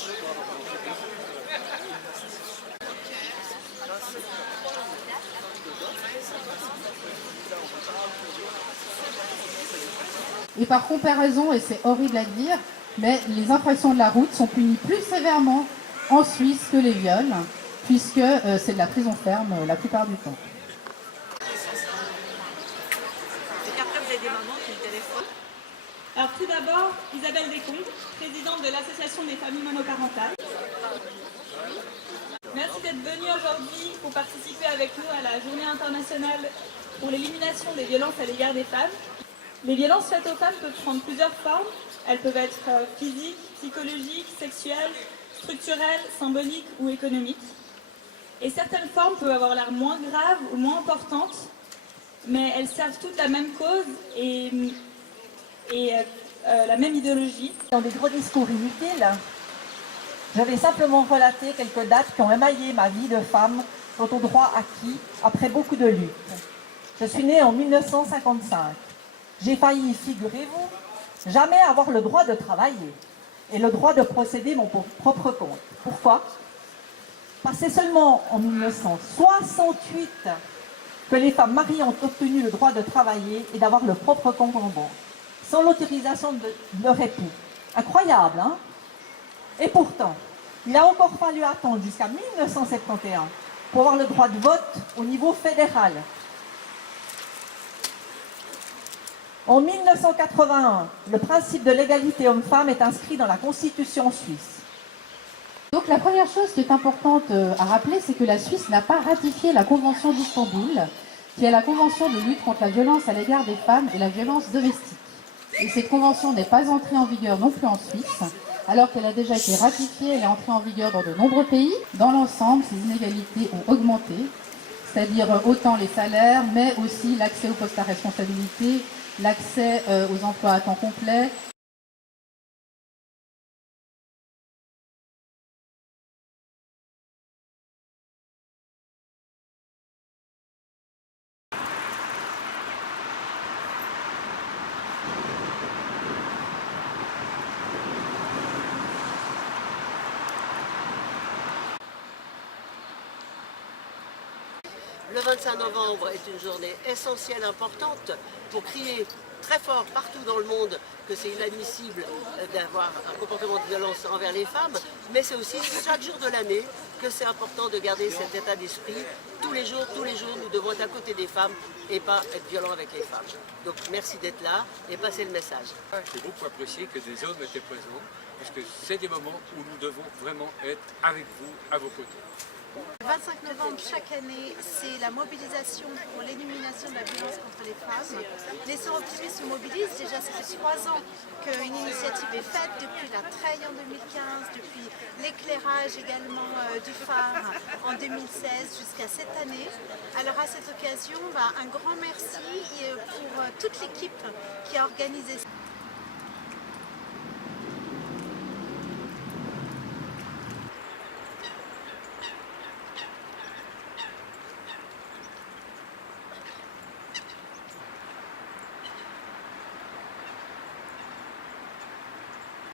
Et par comparaison, et c'est horrible à dire, mais les infractions de la route sont punies plus sévèrement en Suisse que les viols, puisque c'est de la prison ferme la plupart du temps. Et qu'après, vous avez des mamans qui me téléphonent. Alors tout d'abord, Isabelle Descombes, présidente de l'Association des familles monoparentales. Merci d'être venue aujourd'hui pour participer avec nous à la Journée internationale pour l'élimination des violences à l'égard des femmes. Les violences faites aux femmes peuvent prendre plusieurs formes. Elles peuvent être physiques, psychologiques, sexuelles, structurelles, symboliques ou économiques. Et certaines formes peuvent avoir l'air moins graves ou moins importantes, mais elles servent toutes la même cause et la même idéologie. Dans des gros discours inutiles, je vais simplement relater quelques dates qui ont émaillé ma vie de femme quant aux droits acquis après beaucoup de luttes. Je suis née en 1955. J'ai failli, figurez-vous, jamais avoir le droit de travailler et le droit de posséder mon propre compte. Pourquoi? Parce que c'est seulement en 1968 que les femmes mariées ont obtenu le droit de travailler et d'avoir le propre compte en banque, sans l'autorisation de leur époux. Incroyable, hein? Et pourtant, il a encore fallu attendre jusqu'à 1971 pour avoir le droit de vote au niveau fédéral. En 1981, le principe de l'égalité homme-femme est inscrit dans la Constitution suisse. Donc la première chose qui est importante à rappeler, c'est que la Suisse n'a pas ratifié la Convention d'Istanbul, qui est la convention de lutte contre la violence à l'égard des femmes et la violence domestique. Et cette convention n'est pas entrée en vigueur non plus en Suisse, alors qu'elle a déjà été ratifiée, elle est entrée en vigueur dans de nombreux pays. Dans l'ensemble, ces inégalités ont augmenté, c'est-à-dire autant les salaires, mais aussi l'accès aux postes à responsabilité, l'accès aux emplois à temps complet. Le 25 novembre est une journée essentielle, importante, pour crier très fort partout dans le monde que c'est inadmissible d'avoir un comportement de violence envers les femmes, mais c'est aussi chaque jour de l'année que c'est important de garder cet état d'esprit. Tous les jours, nous devons être à côté des femmes et pas être violents avec les femmes. Donc merci d'être là et passez le message. J'ai beaucoup apprécié que des hommes étaient présents, parce que c'est des moments où nous devons vraiment être avec vous, à vos côtés. Le 25 novembre, chaque année, c'est la mobilisation pour l'élimination de la violence contre les femmes. Les Sœurs Optimistes se mobilisent. Déjà, ça fait 3 ans qu'une initiative est faite, depuis la treille en 2015, depuis l'éclairage également du phare en 2016 jusqu'à cette année. Alors à cette occasion, un grand merci pour toute l'équipe qui a organisé ça.